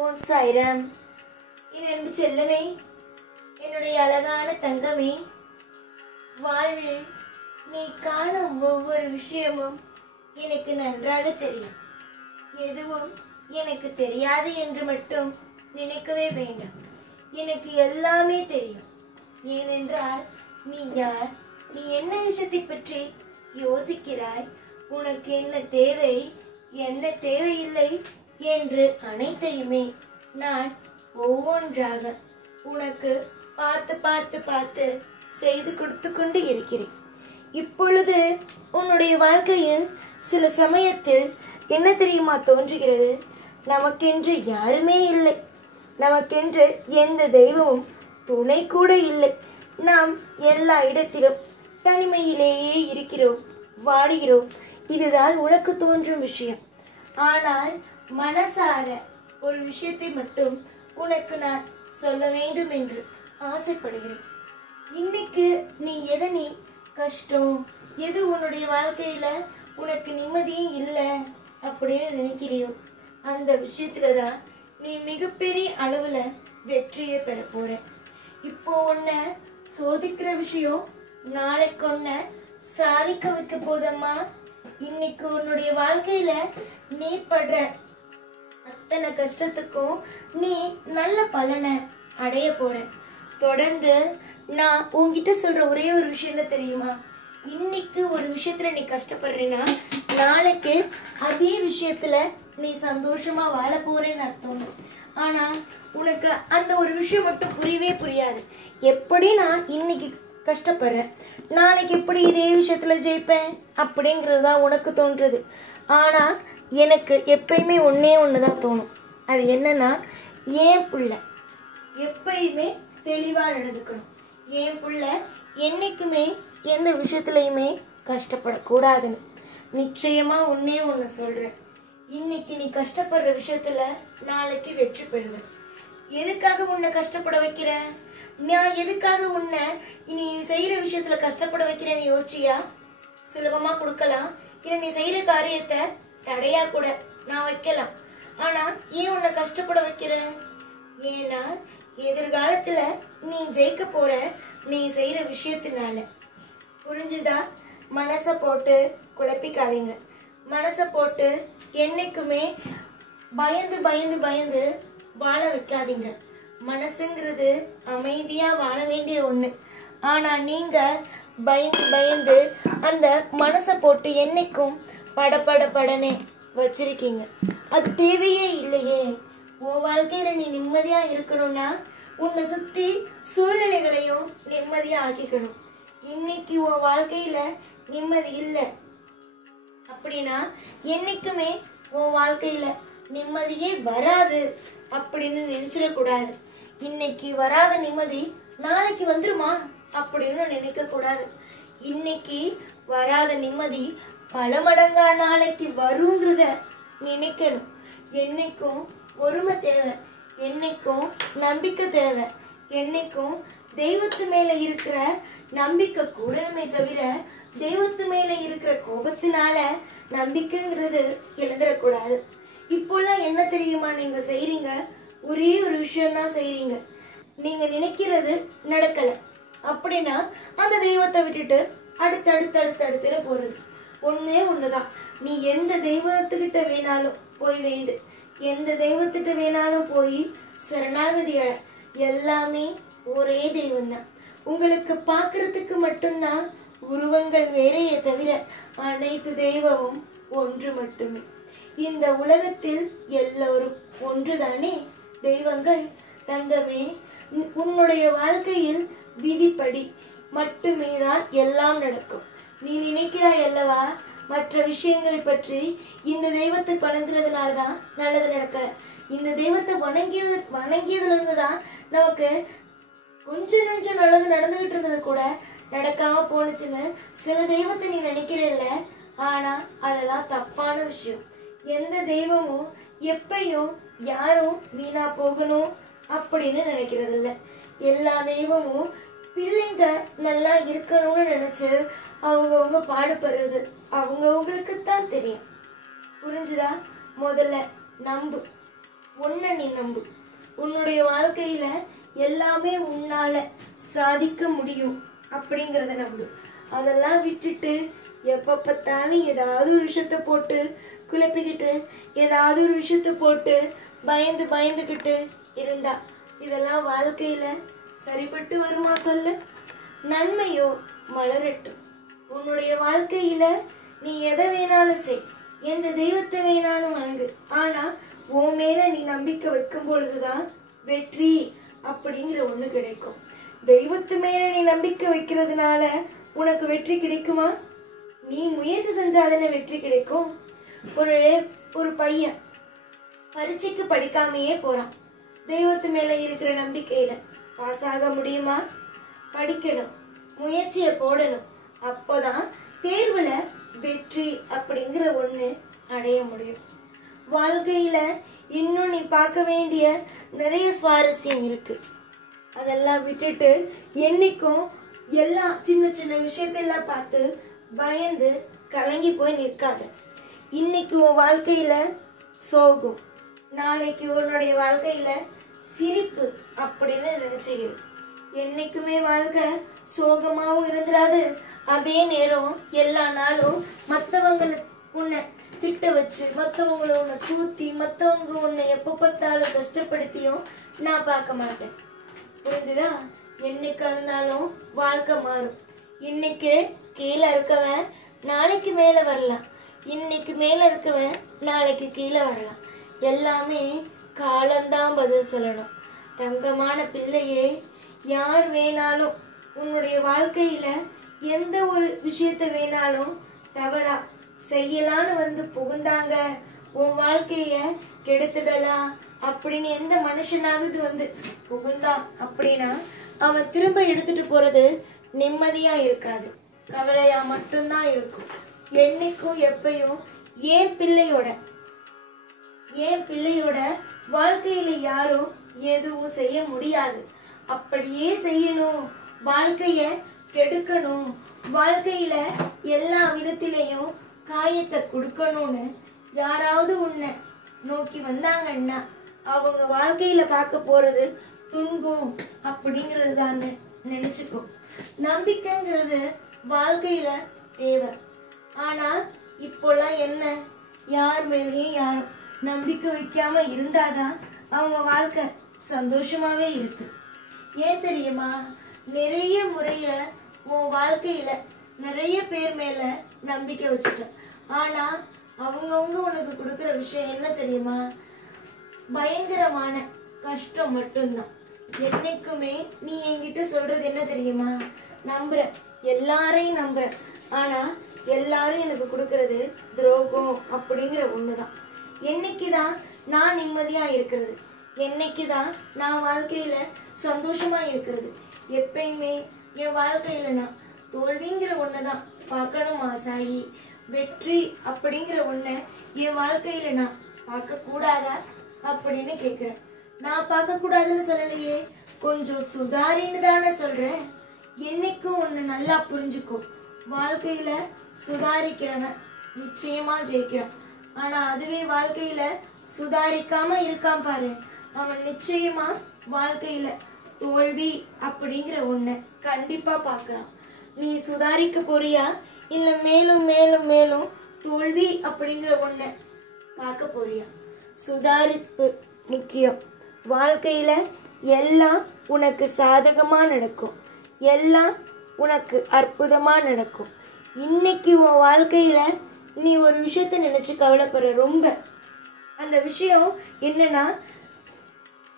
ஓம் சாய்ராம். என் அன்பு செல்லமே, என்னுடைய அழகான தங்கமே, வாழ்வில் நீ காணும் ஒவ்வொரு விஷயமும் எனக்கு நன்றாக தெரியும். எதுவும் எனக்கு தெரியாது என்று மட்டும் நினைக்கவே வேண்டாம். எனக்கு எல்லாமே தெரியும். ஏனென்றால் நீ யார், நீ என்ன விஷயத்தை பற்றி யோசிக்கிறாய், உனக்கு என்ன தேவை, என்ன தேவையில்லை என்று அனைத்தையுமே நான் ஒவ்வொன்றாக உனக்கு பார்த்து பார்த்து பார்த்து செய்து கொடுத்து கொண்டு இருக்கிறேன். இப்பொழுது உன்னுடைய வாழ்க்கையில் சில சமயத்தில் என்ன தெரியுமா தோன்றுகிறது? நமக்கென்று யாருமே இல்லை, நமக்கென்று எந்த தெய்வமும் துணை கூட இல்லை. நாம் எல்லா இடத்திலும் தனிமையிலேயே இருக்கிறோம், வாடுகிறோம். இதுதான் உனக்கு தோன்றும் விஷயம். ஆனால் மனசார ஒரு விஷயத்தை மட்டும் உனக்கு நான் சொல்ல வேண்டும் என்று ஆசைப்படுகிறேன். இன்னைக்கு நீ எதனி கஷ்டம், எது உன்னுடைய வாழ்க்கையில உனக்கு நிம்மதியே இல்லை அப்படின்னு நினைக்கிறியோ, அந்த விஷயத்துல தான் நீ மிகப்பெரிய அளவுல வெற்றியை பெற போற. இப்போ உன்னை சோதிக்கிற விஷயம் நாளைக்கு உன்னை சாதிக்க வைக்க போதம்மா. இன்னைக்கு உன்னுடைய வாழ்க்கையில நீ படுற அத்தனை கஷ்டத்துக்கும் நீ நல்ல பலனை அடைய போற. தொடர்ந்து நான் உன்கிட்ட சொல்ற ஒரே ஒரு விஷயம் என்ன தெரியுமா? இன்னைக்கு ஒரு விஷயத்துல நீ கஷ்டப்படுறேன்னா நாளைக்கு அதே விஷயத்துல நீ சந்தோஷமா வாழ போறேன்னு அர்த்தம். ஆனா உனக்கு அந்த ஒரு விஷயம் மட்டும் புரியவே புரியாது. எப்படி நான் இன்னைக்கு கஷ்டப்படுறேன், நாளைக்கு எப்படி இதே விஷயத்துல ஜெயிப்பேன் அப்படிங்கிறது தான் உனக்கு தோன்றுது. ஆனா எனக்கு எப்பயுமே ஒன்னே ஒண்ணுதான் தோணும். அது என்னன்னா, என் புள்ள எப்பயுமே தெளிவா நடந்துக்கணும், என் புள்ள என்னைக்குமே எந்த விஷயத்துலயுமே கஷ்டப்படக்கூடாதுன்னு. நிச்சயமா ஒன்னே ஒண்ணு சொல்றேன், இன்னைக்கு நீ கஷ்டப்படுற விஷயத்துல நாளைக்கு வெற்றி பெறுவ. எதுக்காக உன்னை கஷ்டப்பட வைக்கிற? நான் எதுக்காக உன்னை நீ செய்யற விஷயத்துல கஷ்டப்பட வைக்கிறேன்னு யோசிச்சியா? சுலபமா கொடுக்கலாம், இல்ல நீ செய்யற காரியத்தை தடையா கூட நான் வைக்கலாம். ஆனா ஏன் உன்னை கஷ்டப்பட வைக்கிறேன்? ஏன்னா எதிர்காலத்துல நீ ஜெயிக்க போற நீ செய்யற விஷயத்தினால. புரிஞ்சுதா? மனசை போட்டு குழப்பிக்காதீங்க. மனசை போட்டு என்னைக்குமே பயந்து பயந்து பயந்து வாழ வைக்காதீங்க. மனசுங்கிறது அமைதியா வாழ வேண்டிய ஒண்ணு. ஆனா நீங்க பயந்து பயந்து அந்த மனசை போட்டு என்னைக்கும் பட படனே வச்சிருக்கீங்க. அது தேவையே இல்லையே. உன் வாழ்க்கையில நீ நிம்மதியா இருக்கணும்னா உன்னை சுத்தி சூழ்நிலைகளையும் நிம்மதியா ஆக்கிக்கணும். இன்னைக்கு உன் வாழ்க்கையில நிம்மதி இல்லை அப்படின்னா என்னைக்குமே உன் வாழ்க்கையில நிம்மதியே வராது அப்படின்னு நினைச்சிடக்கூடாது. இன்னைக்கு வராத நிம்மதி நாளைக்கு வந்துருமா அப்படின்னு நினைக்க கூடாது. இன்னைக்கு வராத நிம்மதி பல மடங்கா நாளைக்கு வருங்கிறத நினைக்கணும். என்னைக்கும் பொறுமை தேவை, என்னைக்கும் நம்பிக்கை தேவை, என்னைக்கும் தெய்வத்து மேல இருக்கிற நம்பிக்கை கூடணுமே தவிர தெய்வத்து மேல இருக்கிற கோபத்தினால நம்பிக்கைங்கிறது எழுந்துடக்கூடாது. இப்போல்லாம் என்ன தெரியுமா நீங்க செய்றீங்க? ஒரே ஒரு விஷயம்தான் செய்றீங்க. நீங்க நினைக்கிறது நடக்கல அப்படின்னா அந்த தெய்வத்தை விட்டுட்டு அடுத்தடுத்துன்னு போறது. ஒன்னே ஒண்ணுதான், நீ எந்த தெய்வத்துக்கிட்ட வேணாலும் போய் வேண்டு, எந்த தெய்வத்திட்ட வேணாலும் போய் சரணாகதி அழ. எல்லாமே ஒரே தெய்வம் தான். உங்களுக்கு பார்க்கறதுக்கு மட்டும்தான் உருவங்கள் வேறையே தவிர அனைத்து தெய்வமும் ஒன்று மட்டுமே. இந்த உலகத்தில் எல்லோரும் ஒன்றுதானே தெய்வங்கள். தங்கமே, உன்னுடைய வாழ்க்கையில் விதிப்படி மட்டுமே தான் எல்லாம் நடக்கும். நீ நினைக்கிறாய் அல்லவா மற்ற விஷயங்களை பற்றி, இந்த தெய்வத்தை வணங்குறதுனால தான் நல்லது நடக்கல, இந்த தெய்வத்தை வணங்கியதுல இருந்து தான் நமக்கு கொஞ்சம் நல்லது நடந்துகிட்டு இருந்தது கூட நடக்காம போனுச்சுன்னு சில தெய்வத்தை நீ நினைக்கிறல்ல. ஆனா அதெல்லாம் தப்பான விஷயம். எந்த தெய்வமும் எப்பயும் யாரும் வீணா போகணும் அப்படின்னு நினைக்கிறது இல்ல. எல்லா தெய்வமும் பிள்ளைங்க நல்லா இருக்கணும்னு நினைச்சு அவங்கவுங்க பாடுபடுறது அவங்கவுங்களுக்கு தான் தெரியும். புரிஞ்சுதா? முதல்ல நம்பு. உன்னை நீ நம்பு. உன்னுடைய வாழ்க்கையில எல்லாமே உன்னால சாதிக்க முடியும் அப்படிங்கிறத நம்பு. அதெல்லாம் விட்டுட்டு எப்ப பார்த்தாலும் ஏதாவது ஒரு விஷயத்த போட்டு குழப்பிக்கிட்டு, ஏதாவது ஒரு விஷயத்த போட்டு பயந்துக்கிட்டு இருந்தா இதெல்லாம் வாழ்க்கையில சரிப்பட்டு வருமா சொல்லு? நன்மையோ மலரட்டும். உன்னுடைய வாழ்க்கையில நீ எதை வேணாலும் செய், எந்த தெய்வத்தை வேணாலும் வணங்கு. ஆனா உன் மேல நீ நம்பிக்கை வைக்கும் பொழுதுதான் வெற்றி அப்படிங்கிற ஒண்ணு கிடைக்கும். தெய்வத்து மேல நீ நம்பிக்கை வைக்கிறதுனால உனக்கு வெற்றி கிடைக்குமா? நீ முயற்சி செஞ்சாதானே வெற்றி கிடைக்கும். ஒரு பையன் பரீட்சைக்கு படிக்காமையே போறான். தெய்வத்து மேல இருக்கிற நம்பிக்கையில பாஸ் ஆக முடியுமா? படிக்கணும், முயற்சியை போடணும். அப்போதான் தேர்வுல வெற்றி அப்படிங்கிற ஒண்ணு அடைய முடியும். வாழ்க்கையில இன்னும் நீ பார்க்க வேண்டிய நிறைய சுவாரஸ்யம் இருக்கு. அதெல்லாம் விட்டுட்டு என்னைக்கும் எல்லாம் சின்ன சின்ன விஷயத்தெல்லாம் பார்த்து பயந்து கலங்கி போய் நிற்காத. இன்னைக்கு உன் வாழ்க்கையில சோகம், நாளைக்கு உன்னுடைய வாழ்க்கையில சிரிப்பு அப்படின்னு நினைச்சுக்கிற. என்னைக்குமே வாழ்க்கை சோகமாவும் இருந்துடாது. அதே நேரம் எல்லா நாளும் மற்றவங்களை உன்னை திட்ட வச்சு, மற்றவங்களை உன்னை தூத்தி, மற்றவங்க உன்னை எப்போ பார்த்தாலும் கஷ்டப்படுத்தியும் நான் பார்க்க மாட்டேன். புரிஞ்சுதா? என்னைக்கு இருந்தாலும் வாழ்க்கை மாறும். இன்னைக்கு கீழே இருக்கவன் நாளைக்கு மேலே வரலாம், இன்னைக்கு மேலே இருக்கவன் நாளைக்கு கீழே வரலாம். எல்லாமே காலம்தான் பதில் சொல்லணும். தங்கமான பிள்ளையே, யார் வேணாலும் உன்னுடைய வாழ்க்கையில எந்த ஒரு விஷயத்த வேணாலும் தவறா செய்யலான்னு வந்து புகுந்தாங்க, உன் வாழ்க்கைய கெடுத்துடலாம் அப்படின்னு எந்த மனுஷனாவது வந்து புகுந்தான் அப்படின்னா அவன் திரும்ப எடுத்துட்டு போறது நிம்மதியா இருக்காது, கவலையா மட்டும்தான் இருக்கும். என்னைக்கும் எப்பயும் என் பிள்ளையோட வாழ்க்கையில யாரும் எதுவும் செய்ய முடியாது. அப்படியே செய்யணும், வாழ்க்கைய கெடுக்கணும், வாழ்க்கையில எல்லா விதத்திலையும் காயத்தை கொடுக்கணும்னு யாராவது உன்னை நோக்கி வந்தாங்கன்னா அவங்க வாழ்க்கையில பார்க்க போறது துன்பம் அப்படிங்கிறது தான் நினைச்சுக்கோ. நம்பிக்கைங்கிறது வாழ்க்கையில தேவை. ஆனா இப்போலாம் என்ன, யார் மேலேயும் யாரும் நம்பிக்கை வைக்காம இருந்தாதான் அவங்க வாழ்க்கை சந்தோஷமாவே இருக்கு. ஏன் தெரியுமா? நிறைய முறையில உன் வாழ்க்கையில நிறைய பேர் மேல நம்பிக்கை வச்சுட்ட. ஆனா அவங்கவுங்க உனக்கு கொடுக்குற விஷயம் என்ன தெரியுமா? பயங்கரமான கஷ்டம் மட்டும்தான். என்னைக்குமே நீ என்கிட்ட சொல்றது என்ன தெரியுமா? நம்புற, எல்லாரையும் நம்புற, ஆனா எல்லாரும் எனக்கு கொடுக்கறது துரோகம் அப்படிங்கிற ஒண்ணுதான். என்னைக்குதான் நான் நிம்மதியா இருக்கிறது? என்னைக்குதான் நான் வாழ்க்கையில சந்தோஷமா இருக்கிறது? எப்பயுமே என் வாழ்க்கையில நான் தோல்விங்கிற ஒண்ணுதான் பார்க்கணுமா சாயி? வெற்றி அப்படிங்கிற ஒண்ண என் வாழ்க்கையில நான் பார்க்க கூடாதா அப்படின்னு கேக்குறேன். நான் பார்க்க கூடாதுன்னு சொல்லலையே, கொஞ்சம் சுதாரின்னு தானே சொல்றேன். என்னைக்கும் ஒண்ணு நல்லா புரிஞ்சுக்கோ, வாழ்க்கையில சுதாரிக்கிறவன் நிச்சயமா ஜெயிக்கிறான். ஆனா அதுவே வாழ்க்கையில சுதாரிக்காம இருக்கான் பாரு, அவன் நிச்சயமா வாழ்க்கையில தோல்வி அப்படிங்கிற ஒண்ண கண்டிப்பா பாக்குறான். நீ சுதாரிக்க போறியா இல்ல மேலும் மேலும் மேலும் தோல்வி அப்படிங்கிற ஒண்ண பார்க்க போறியா? சுதாரிப்பு முக்கியம். வாழ்க்கையில எல்லாம் உனக்கு சாதகமா நடக்கும், எல்லாம் உனக்கு அற்புதமா நடக்கும். இன்னைக்கு உன் வாழ்க்கையில நீ ஒரு விஷயத்த நினைச்சு கவலைப்படுற. ரொம்ப அந்த விஷயம் என்னன்னா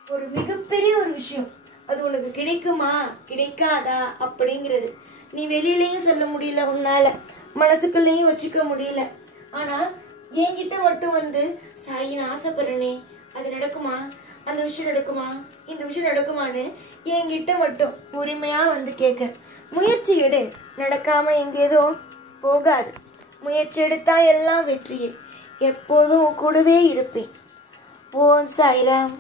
ஒரு மிகப்பெரிய ஒரு விஷயம். அது உனக்கு கிடைக்குமா கிடைக்காதா அப்படிங்கிறது நீ வெளியிலையும் சொல்ல முடியல, உன்னால மனசுக்குள்ளேயும் வச்சுக்க முடியல. ஆனா என்கிட்ட மட்டும் வந்து சாயி நான் ஆசைப்படுறேனே, அது நடக்குமா, அந்த விஷயம் நடக்குமா, இந்த விஷயம் நடக்குமான்னு என்கிட்ட மட்டும் உரிமையா வந்து கேட்க. முயற்சி எடு, நடக்காம எங்கேதோ போகாது. முயற்சி எடுத்தா எல்லாம் வெற்றியே. எப்போதும் கூடவே இருப்பேன். ஓம் சாய்ராம்.